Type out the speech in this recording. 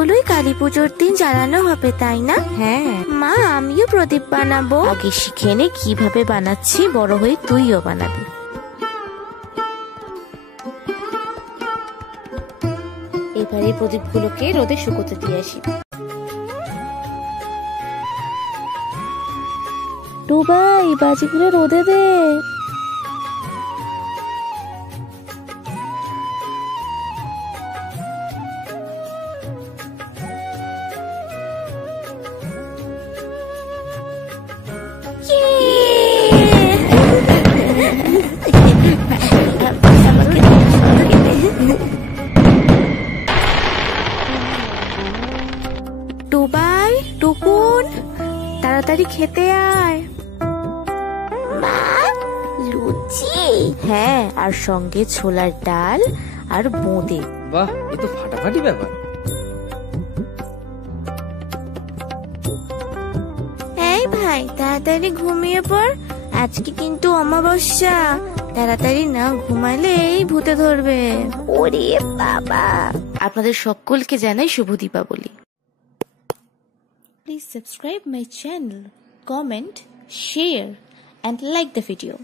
প্রদীপগুলোই কালী পুজোর দিন জ্বালানো হবে, তাই না? হ্যাঁ, মা, আমিও প্রদীপ বানাবো। আগে শিখে নে কিভাবে বানাচ্ছি, বড় হয়ে তুইও বানাবি। এবারে প্রদীপগুলোকে রোদে শুকোতে দিয়ে আসি। টুবাই, বাজিগুলো রোদে দে। টুবাই, টুকুন, তাড়াতাড়ি খেতে আয়। মা, লুচি? হ্যাঁ, আর সঙ্গে ছোলার ডাল আর বোঁদে। বাহ, এ তো ফাটাফাটি ব্যাপার। এই ভাই, তাড়াতাড়ি ঘুমিয়ে পড়, আজকে কিন্তু অমাবস্যা। তাড়াতাড়ি না ঘুমালে এই ভূতে ধরবে। ওরে বাবা! আপনাদের সকলকে জানাই শুভ Deepavali. Please subscribe my channel, comment, share and like the video.